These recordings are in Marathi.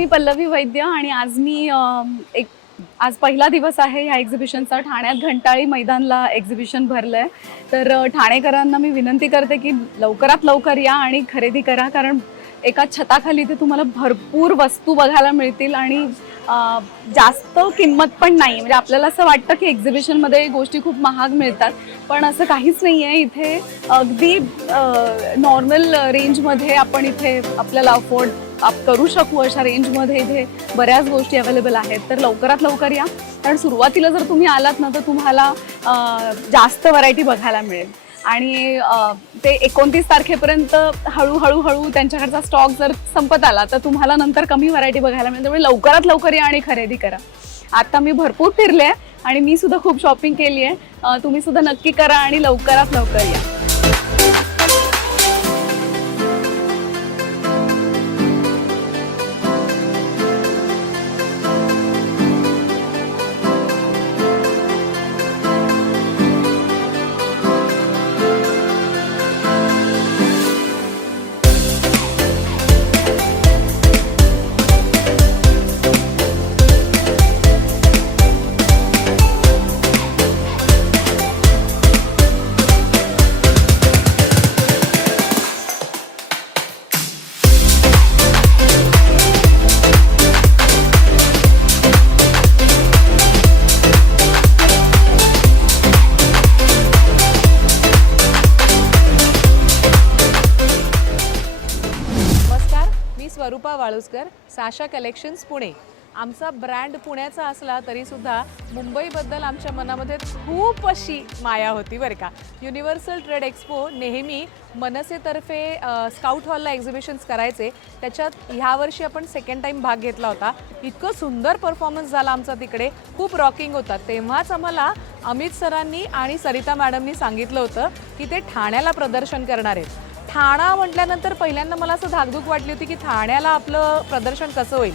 मी पल्लवी वैद्य आणि आज मी आज पहिला दिवस आहे ह्या एक्झिबिशनचा। ठाण्यात घंटाळी मैदानला एक्झिबिशन भरलंय। तर ठाणेकरांना मी विनंती करते की लवकरात लवकर या आणि खरेदी करा, कारण एका छताखाली इथे तुम्हाला भरपूर वस्तू बघायला मिळतील आणि जास्त किंमत पण नाही। म्हणजे आपल्याला असं वाटतं की एक्झिबिशनमध्ये गोष्टी खूप महाग मिळतात, पण असं काहीच नाही आहे। इथे अगदी नॉर्मल रेंजमध्ये आपण इथे आपल्याला अफोर्ड करू शकू अशा रेंजमध्ये इथे बऱ्याच गोष्टी अवेलेबल आहेत। तर लवकरात लवकर या, कारण सुरुवातीला जर तुम्ही आलात ना तर तुम्हाला जास्त व्हरायटी बघायला मिळेल आणि ते 29 तारखेपर्यंत हळूहळू त्यांच्याकडचा स्टॉक जर संपत आला तर तुम्हाला नंतर कमी व्हरायटी बघायला मिळेल। त्यामुळे लवकरात लवकर या आणि खरेदी करा। आता मी भरपूर फिरले आणि मी सुद्धा खूप शॉपिंग केली आहे। तुम्ही सुद्धा नक्की करा आणि लवकरात लवकर या। स्वरूपा वाळुसकर, साशा कलेक्शन्स पुणे। आमचा ब्रँड पुण्याचा असला तरी सुद्धा मुंबईबद्दल आमच्या मनामध्ये खूप अशी माया होती बरं का। युनिव्हर्सल ट्रेड एक्सपो नेहमी मनसेतर्फे स्काउट हॉलला एक्झिबिशन्स करायचे, त्याच्यात ह्या वर्षी आपण सेकंड टाइम भाग घेतला होता। इतकं सुंदर परफॉर्मन्स झाला आमचा तिकडे, खूप रॉकिंग होता। तेव्हाच आम्हाला अमित सरांनी आणि सरिता मॅडमनी सांगितलं होतं की ते ठाण्याला प्रदर्शन करणार आहेत। ठाणा म्हटल्यानंतर पहिल्यांदा मला असं धाकधूक वाटली होती की ठाण्याला आपलं प्रदर्शन कसं होईल,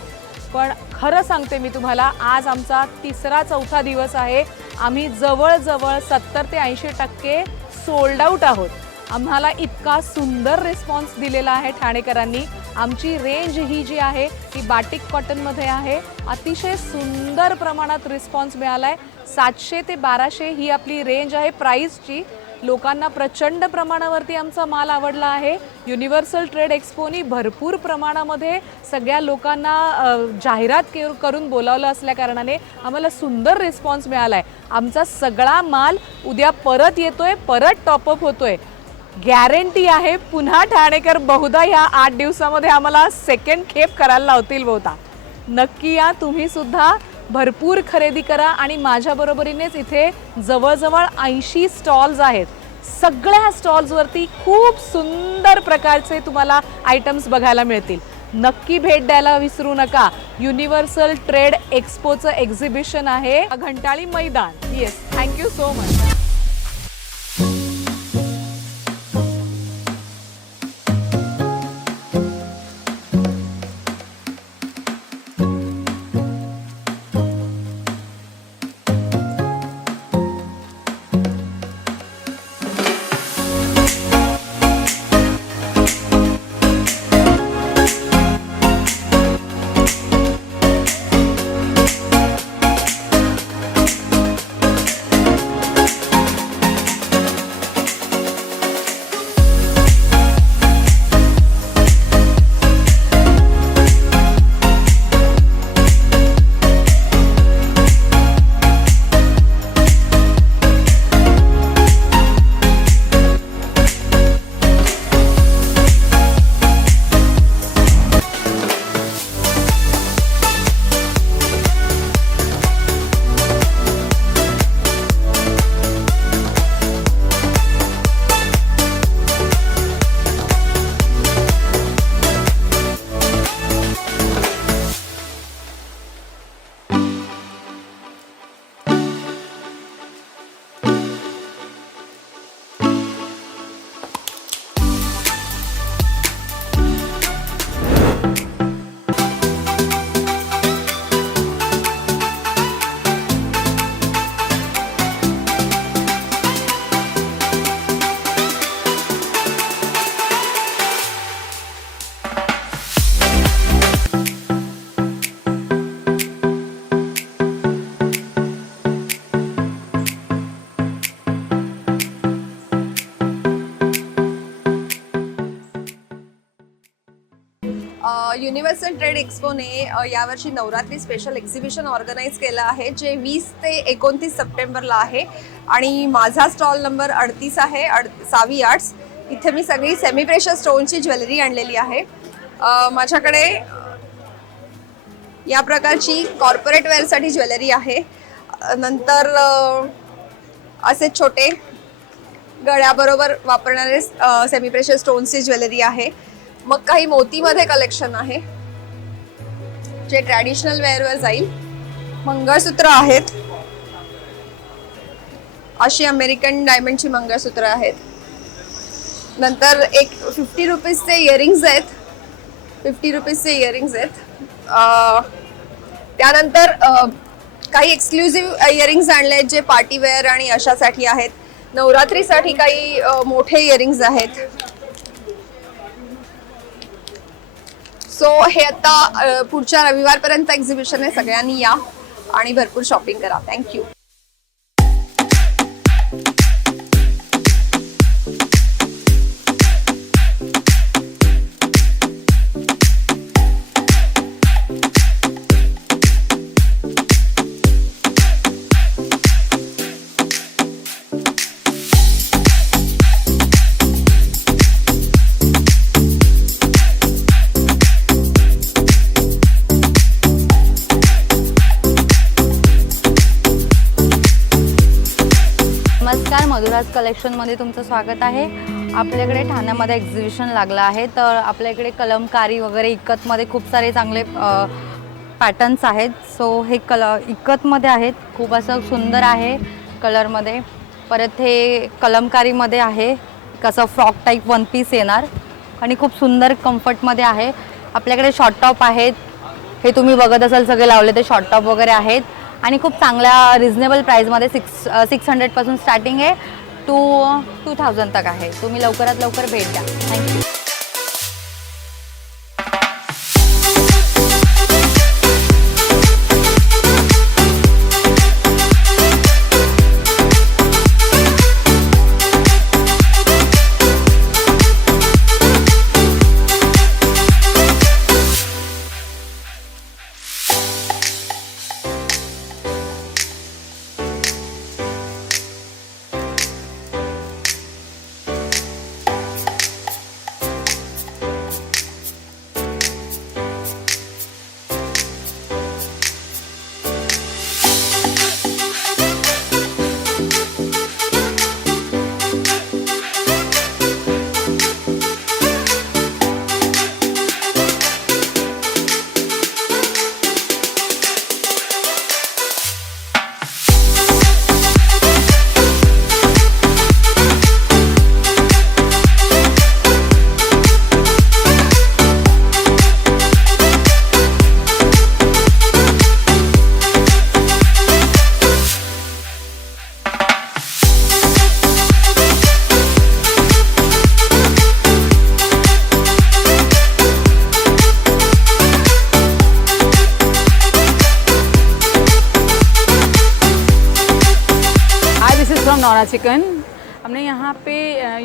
पण खरं सांगते मी तुम्हाला, आज आमचा तिसरा चौथा दिवस आहे। आम्ही जवळजवळ 70 ते 80% सोल्ड आउट आहोत। आम्हाला इतका सुंदर रिस्पॉन्स दिलेला आहे ठाणेकरांनी। आमची रेंज ही जी आहे ती बाटिक कॉटनमध्ये आहे। अतिशय सुंदर प्रमाणात रिस्पॉन्स मिळाला आहे। 700 ते 1200 ही आपली रेंज आहे प्राईसची। लोकांना प्रचंड प्रमाणावरती आमचा माल आवडला आहे। युनिव्हर्सल ट्रेड एक्सपोनी भरपूर प्रमाणामध्ये सगळ्या लोकांना जाहिरात करून बोलावलं असल्या कारणाने आम्हाला सुंदर रिस्पॉन्स मिळाला आहे। आमचा सगळा माल उद्या परत येतोय, परत टॉपअप होतोय, गॅरंटी आहे। पुन्हा ठाणेकर बहुधा ह्या 8 दिवसामध्ये आम्हाला सेकंड खेप करायला लावतील बहुधा। नक्की या तुम्ही सुद्धा, भरपूर खरेदी करा आणि माझ्या बरोबरीनेच इथे जवळजवळ 80 स्टॉल्स आहेत। सगळ्या स्टॉल्सवरती खूप सुंदर प्रकारचे तुम्हाला आयटम्स बघायला मिळतील। नक्की भेट द्यायला विसरू नका। युनिव्हर्सल ट्रेड एक्सपोचं एक्झिबिशन आहे Ghantali Maidan. Yes, thank you so much. Universal trade एक्स्पोने यावर्षी नवरात्री स्पेशल एक्झिबिशन ऑर्गनाईज केलं आहे, जे 20 ते 29 सप्टेंबरला आहे. आणि माझा स्टॉल नंबर 38 आहे, सावी आर्ट्स. इथे मी सगळी सेमी प्रेशर स्टोनची ज्वेलरी आणलेली आहे. माझ्याकडे या प्रकारची कॉर्पोरेट वेअरसाठी ज्वेलरी आहे. नंतर असे छोटे गळ्याबरोबर वापरणारे सेमी प्रेशर स्टोन्सची ज्वेलरी आहे. मग काही मोतीमध्ये कलेक्शन आहे, जे ट्रॅडिशनल वेअरवर जाईल. मंगळसूत्र आहेत, अशी अमेरिकन डायमंडची मंगळसूत्र आहेत. नंतर एक 50 रुपीजचे इयरिंग्स आहेत, 50 रुपीजचे इयरिंग्स आहेत. त्यानंतर काही एक्सक्लुझिव्ह इयरिंग्स आणले आहेत, जे पार्टी वेअर आणि अशासाठी आहेत. नवरात्रीसाठी काही मोठे इयरिंग्स आहेत. सो हे आता पुढच्या रविवारपर्यंत एक्झिबिशन आहे. सगळ्यांनी या आणि भरपूर शॉपिंग करा. थँक्यू. नमस्कार, मधुराज कलेक्शनमध्ये तुमचं स्वागत आहे. आपल्याकडे ठाण्यामध्ये एक्झिबिशन लागलं आहे, तर आपल्या इकडे कलमकारी वगैरे इकतमध्ये खूप सारे चांगले पॅटर्न्स आहेत. सो हे इकतमध्ये आहेत, खूप असं सुंदर आहे कलरमध्ये. परत हे कलमकारीमध्ये आहे, कसं फ्रॉक टाईप वन पीस येणार आणि खूप सुंदर कम्फर्टमध्ये आहे. आपल्याकडे शॉर्ट टॉप आहेत, हे तुम्ही बघत असाल सगळे लावले ते शॉर्ट टॉप वगैरे आहेत आणि खूप चांगल्या रिजनेबल प्राईजमध्ये 600पासून स्टार्टिंग आहे टू 2000 तक आहे. तुम्ही लवकरात लवकर भेट द्या. थँक्यू. नौरा चिकन। हमने यहाँ पे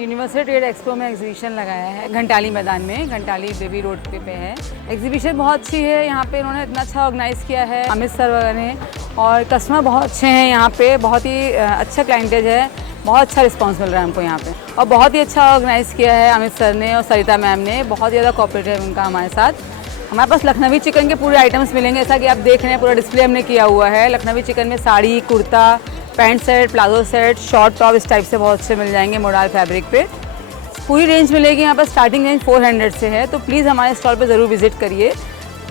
यूनिवर्सल ट्रेड एक्सपो में एग्जीबिशन लगाया है घंटाली मैदान में, घंटाली बेबी रोड पे है। एग्जीबिशन बहुत अच्छी है, यहाँ पे इन्होंने इतना अच्छा ऑर्गेनाइज़ किया है अमित सर वगैरह ने, और कस्टमर बहुत अच्छे हैं यहाँ पे, बहुत ही अच्छा क्लाइंटेज है, बहुत अच्छा रिस्पांस मिल रहा है हमको यहाँ पे, और बहुत ही अच्छा ऑर्गेनाइज़ किया है अमित सर ने और सरिता मैम ने, बहुत ज़्यादा कोऑपरेटिव है उनका हमारे साथ। हमारे पास लखनवी चिकन के पूरे आइटम्स मिलेंगे, जैसा कि आप देख रहे हैं पूरा डिस्प्ले हमने किया हुआ है। लखनवी चिकन में sari, kurta, pant set, palazzo set, short top इस टाइप से बहुत अच्छे मिल जाएंगे मोडाल फैब्रिक पे। पूरी रेंज मिलेगी यहाँ पर, स्टार्टिंग रेंज 400 से है, तो प्लीज़ हमारे स्टॉल पे ज़रूर विजिट करिए।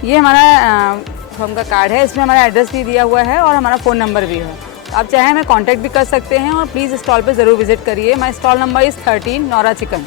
ये हमारा फॉर्म का कार्ड है, इसमें हमारा एड्रेस भी दिया हुआ है और हमारा फ़ोन नंबर भी है, आप चाहें हमें कांटेक्ट भी कर सकते हैं, और प्लीज़ स्टॉल पे ज़रूर विजिट करिए। माई स्टॉल नंबर इज़ 13 नौरा चिकन।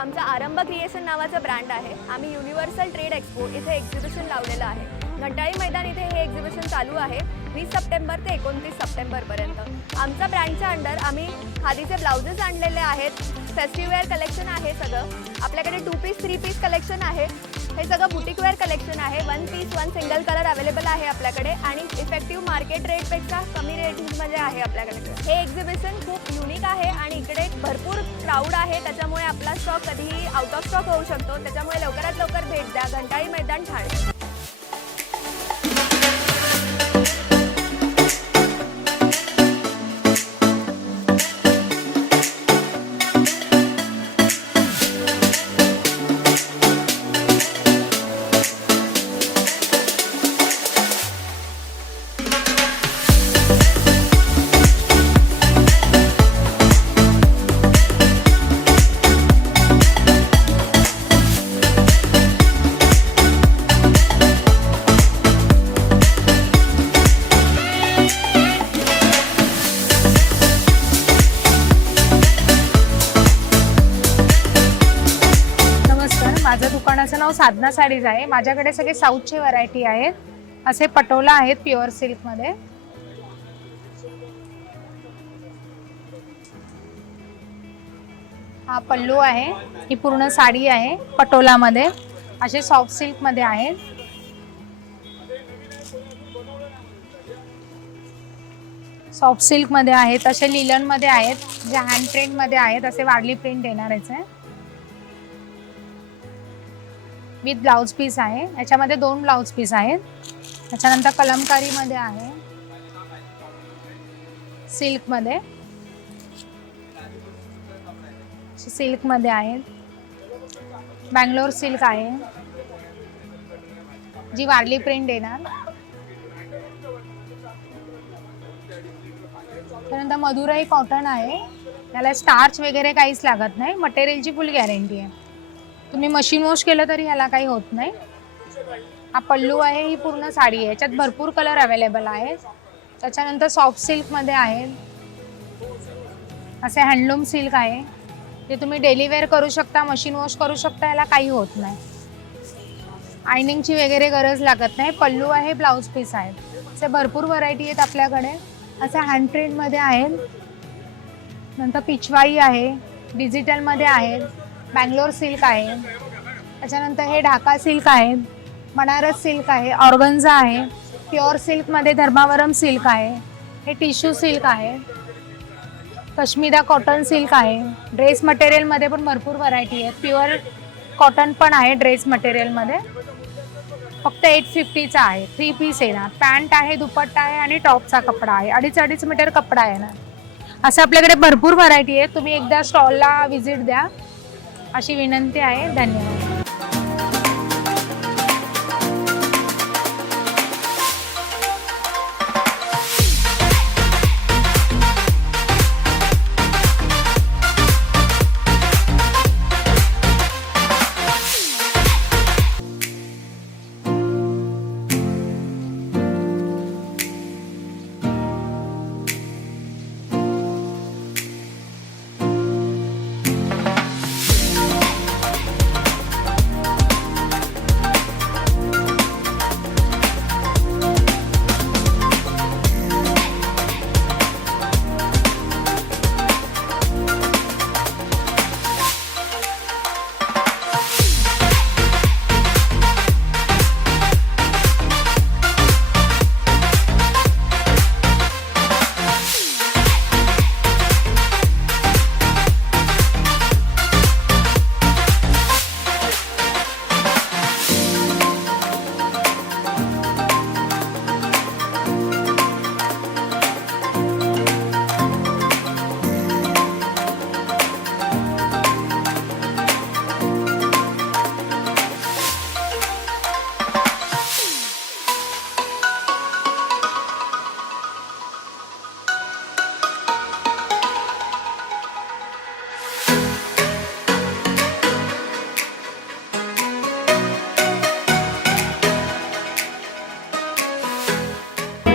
आमचा आरंभ क्रिएशन नावाचा ब्रँड आहे. आम्ही युनिव्हर्सल ट्रेड एक्सपो इथे एक्झिबिशन लावलेलं आहे. घंटाळी मैदान इथे हे एक्झिबिशन चालू आहे 20 सप्टेंबर ते 29 सप्टेंबरपर्यंत. आमच्या ब्रँडच्या अंडर आम्ही खादीचे ब्लाउजेस आणलेले आहेत. फेस्टिववेअर कलेक्शन आहे सगळं. आपल्याकडे 2 पीस 3 पीस कलेक्शन आहे. हे सगळं बुटिकवेअर कलेक्शन आहे. 1 पीस 1 सिंगल कलर अवेलेबल आहे आपल्याकडे आणि इफेक्टिव्ह मार्केट रेटपेक्षा कमी रेटमध्ये आहे आपल्याकडे. हे एक्झिबिशन खूप युनिक आहे आणि इकडे भरपूर क्राऊड आहे. त्याच्यामुळे आपला स्टॉक कधीही आउट ऑफ स्टॉक होऊ शकतो. त्याच्यामुळे लवकरात लवकर भेट द्या घंटाळी मैदान ठाणे. माझं दुकानाचं नाव साधना साडीज आहे. माझ्याकडे सगळे साऊथचे व्हरायटी आहेत. असे पटोला आहेत प्युअर सिल्कमध्ये. हा पल्लू आहे. ही पूर्ण साडी आहे पटोलामध्ये. असे सॉफ्ट सिल्कमध्ये आहेत. सॉफ्ट सिल्कमध्ये आहेत. असे लिलनमध्ये आहेत जे हँड प्रिंटमध्ये आहेत. असे वारली प्रिंट येणार आहे. विथ ब्लाउज पीस आहे. याच्यामध्ये 2 ब्लाउज पीस आहेत. त्याच्यानंतर कलमकारीमध्ये आहे सिल्कमध्ये. सिल्कमध्ये आहेत. बँगलोर सिल्क आहे जी वारली प्रिंट येणार. त्यानंतर मधुराई कॉटन आहे. याला स्टार्च वगैरे काहीच लागत नाही. मटेरियलची फुल गॅरंटी आहे. तुम्ही मशीन वॉश केलं तरी ह्याला काही होत नाही. हा पल्लू आहे. ही पूर्ण साडी आहे. याच्यात भरपूर कलर अवेलेबल आहेत. त्याच्यानंतर सॉफ्ट सिल्कमध्ये आहे. असे हँडलूम सिल्क आहे. ते तुम्ही डेली वेअर करू शकता. मशीन वॉश करू शकता. याला काही होत नाही. आयनिंगची वगैरे गरज लागत नाही. पल्लू आहे. ब्लाऊज पीस आहेत. असे भरपूर व्हरायटी आहेत आपल्याकडे. असे हँड प्रिंटमध्ये आहेत. नंतर पिचवाई आहे. डिजिटलमध्ये आहेत. बँगलोर सिल्क आहे. त्याच्यानंतर हे ढाका सिल्क आहे. बनारस सिल्क आहे. ऑर्गन्झा आहे. प्युअर सिल्कमध्ये धर्मावरम सिल्क आहे. हे टिश्यू सिल्क आहे. कश्मीरा कॉटन सिल्क आहे. ड्रेस मटेरियलमध्ये पण भरपूर व्हरायटी आहेत. प्युअर कॉटन पण आहे ड्रेस मटेरियलमध्ये. फक्त 850चा आहे. 3 पीस येणार. पॅन्ट आहे, दुपट्टा आहे आणि टॉपचा कपडा आहे. 2.5 मीटर कपडा येणार. असं आपल्याकडे भरपूर व्हरायटी आहे. तुम्ही एकदा स्टॉलला व्हिजिट द्या अशी विनंती आहे. धन्यवाद.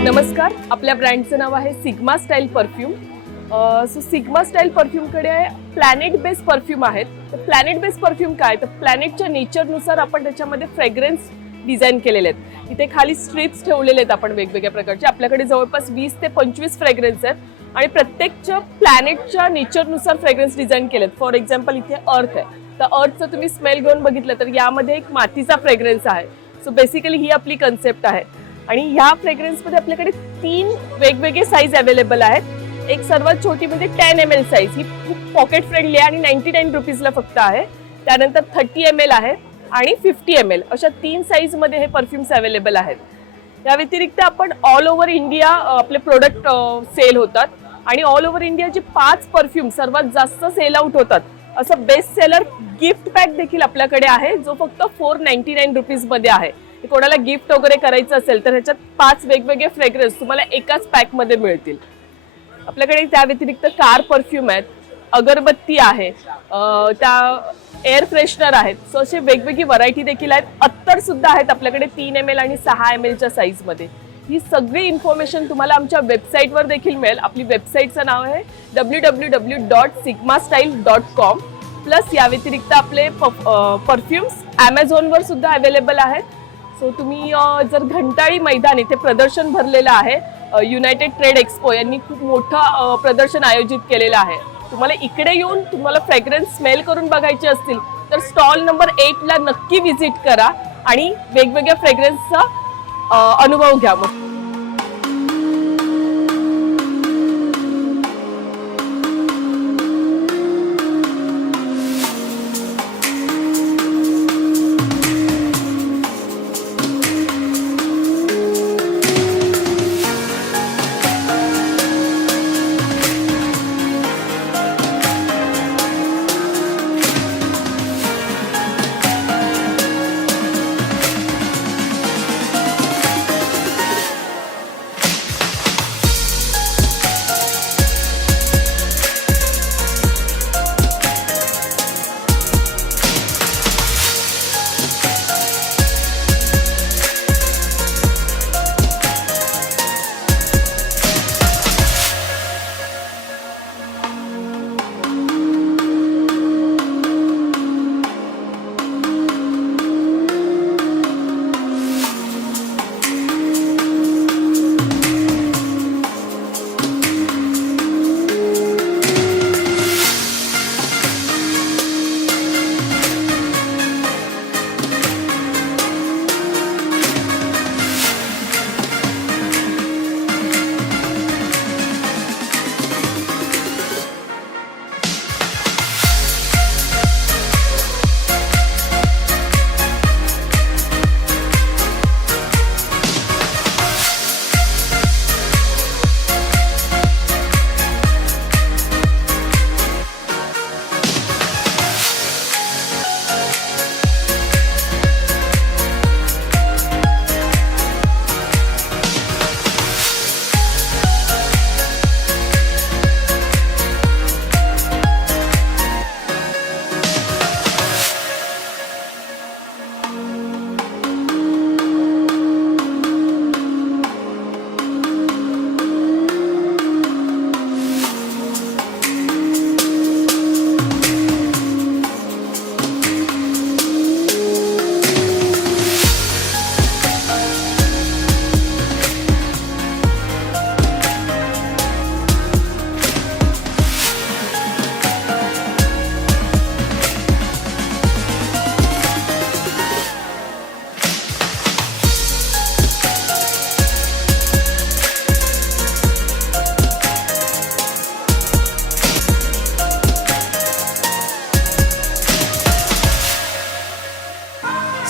नमस्कार. आपल्या ब्रँडचं नाव आहे sigma style perfume. So sigma style परफ्यूमकडे प्लॅनेट बेस्ड परफ्यूम आहेत. तर प्लॅनेट बेस्ड परफ्यूम काय, तर प्लॅनेटच्या नेचरनुसार आपण त्याच्यामध्ये फ्रेग्रन्स डिझाईन केलेले आहेत. इथे खाली स्ट्रिप्स ठेवलेले आहेत आपण वेगवेगळ्या प्रकारचे. आपल्याकडे जवळपास 20 ते 25 फ्रेग्रन्स आहेत आणि प्रत्येकच्या प्लॅनेटच्या नेचरनुसार फ्रेग्रन्स डिझाईन केलेत. फॉर एक्झाम्पल इथे अर्थ आहे, तर अर्थचं तुम्ही स्मेल घेऊन बघितलं तर यामध्ये एक मातीचा फ्रेग्रन्स आहे. सो बेसिकली ही आपली कन्सेप्ट आहे. आणि ह्या फ्रेग्रन्समध्ये आपल्याकडे 3 वेगवेगळे साईज अवेलेबल आहेत. एक सर्वात छोटी म्हणजे 10 ml साईज, ही खूप पॉकेट फ्रेंडली आहे आणि 99 रुपीजला फक्त आहे. त्यानंतर 30 ml आहे आणि 50 ml अशा 3 साईजमध्ये हे परफ्युम्स अवेलेबल आहेत. या व्यतिरिक्त आपण ऑल ओव्हर इंडिया आपले प्रोडक्ट सेल होतात आणि ऑल ओव्हर इंडियाचे 5 परफ्यूम सर्वात जास्त सेल आउट होतात असं बेस्ट सेलर गिफ्ट पॅक देखील आपल्याकडे आहे, जो फक्त 499 रुपीजमध्ये आहे. कोणाला गिफ्ट वगैरे करायचं असेल तर ह्याच्यात 5 वेगवेगळे फ्रेग्रन्स तुम्हाला एकाच पॅकमध्ये मिळतील. आपल्याकडे त्या व्यतिरिक्त कार परफ्यूम आहेत, अगरबत्ती आहे, त्या एअर फ्रेशनर आहेत. सो असे वेगवेगळी व्हरायटी देखील आहेत. अत्तर सुद्धा आहेत आपल्याकडे 3 ml आणि 6 mlच्या साईजमध्ये. ही सगळी इन्फॉर्मेशन तुम्हाला आमच्या वेबसाईटवर देखील मिळेल. आपली वेबसाईटचं नाव आहे www.sigmastyle.com. प्लस या व्यतिरिक्त आपले परफ्युम्स ॲमेझॉनवर सुद्धा अवेलेबल आहेत. सो तुम्ही जर घंटाळी मैदान इथे प्रदर्शन भरलेलं आहे, युनायटेड ट्रेड एक्सपो यांनी खूप मोठं प्रदर्शन आयोजित केलेलं आहे. तुम्हाला इकडे येऊन तुम्हाला फ्रेग्रन्स स्मेल करून बघायचे असतील तर स्टॉल नंबर 8ला नक्की व्हिजिट करा आणि वेगवेगळ्या फ्रेग्रन्सचा अनुभव घ्या. मग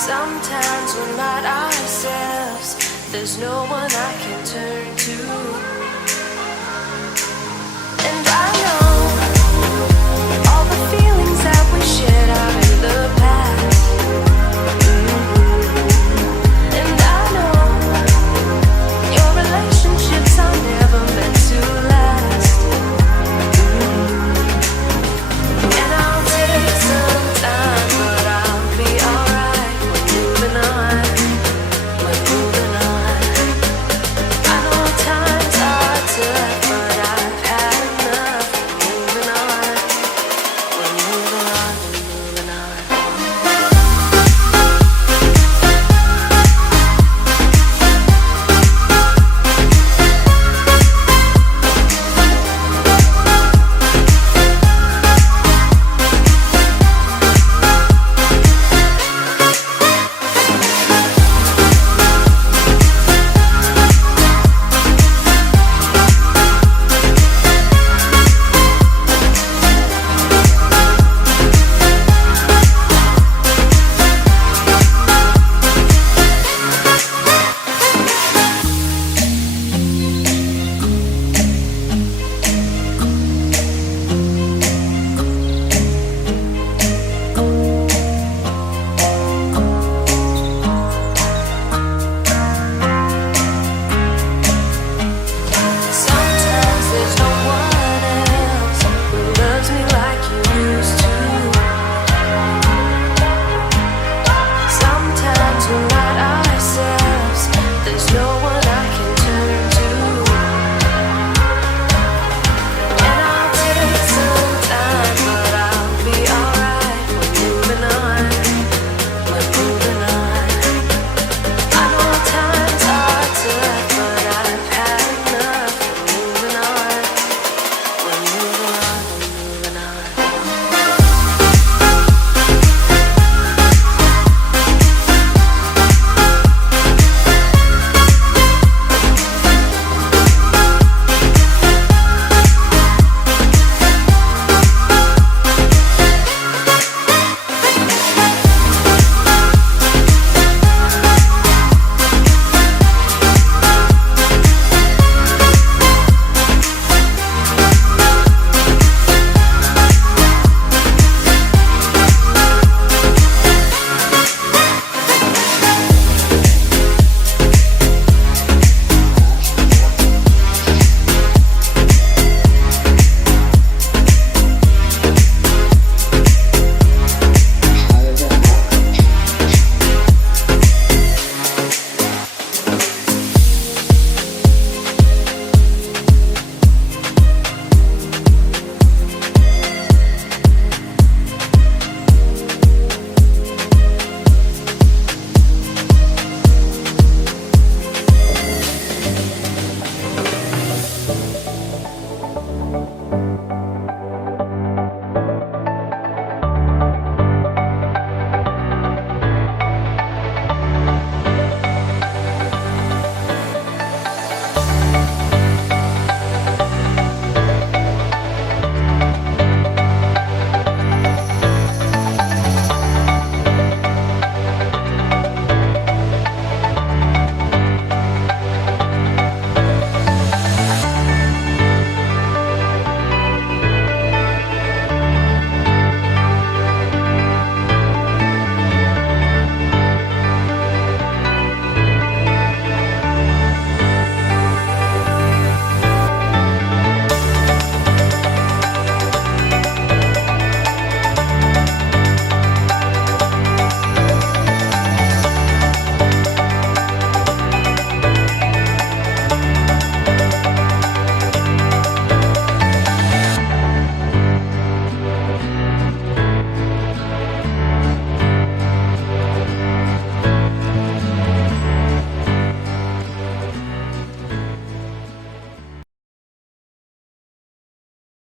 Sometimes we're not ourselves. There's no one I can turn to.